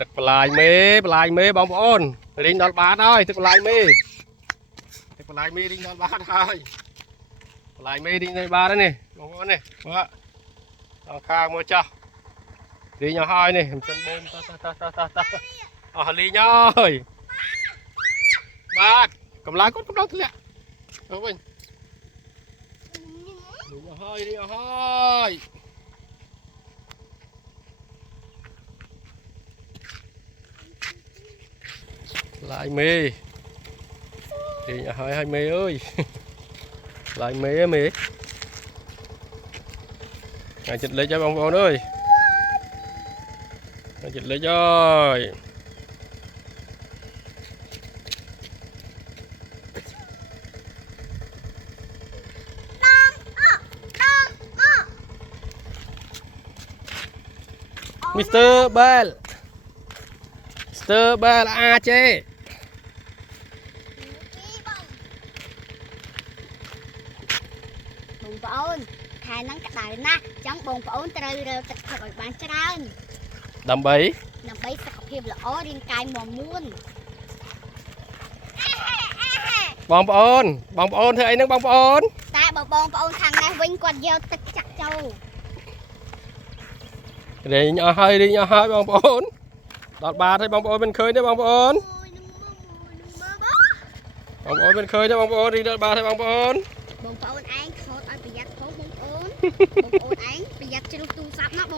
ទឹកបន្លាយមេបងប្អូនរីងដល់បាតហើយទឹកបន្លាយមេរីងដល់បាតហើយបន្លាយមេរីងដល់បាតហើយនេះបងប្អូននេះបាទដល់ខាងមកចោះរីងឲ្យហើយនេះមិនសិនបូមតអស់លីងហើយបាទកម្លាំងគាត់ធ្លាក់ទៅវិញរីងឲ្យហើយឡាយមេរីងឲ្យហើយមេអើយឡាយមេថ្ងៃចិត្តលេចហើយបងប្អូនơiថ្ងៃចិត្តលេចហើយMr. Bell AC បងប្អូនខែហ្នឹងក្តៅណាស់អញ្ចឹងបងប្អូនត្រូវរើទឹកផឹកឲ្យបានច្រើនដើម្បីសុខភាពល្អរាងកាយមាំមួនបងប្អូនធ្វើអីហ្នឹងបងប្អូនតែបើបងប្អូនខាងនេះវិញគាត់យកទឹកចាក់ចូលរីងឲ្យហើយបងប្អូនដល់បាតហើយបងប្អូនមិនឃើញទេបងប្អូនមិនឃើញទេបងប្អូនរីងដល់បាតហើយបងប្អូនឯងខោតឲ្យប្រយ័ត្នផងបងប្អូនឯងប្រយ័ត្នជ្រុះទូរស័ព្ទណាបងប្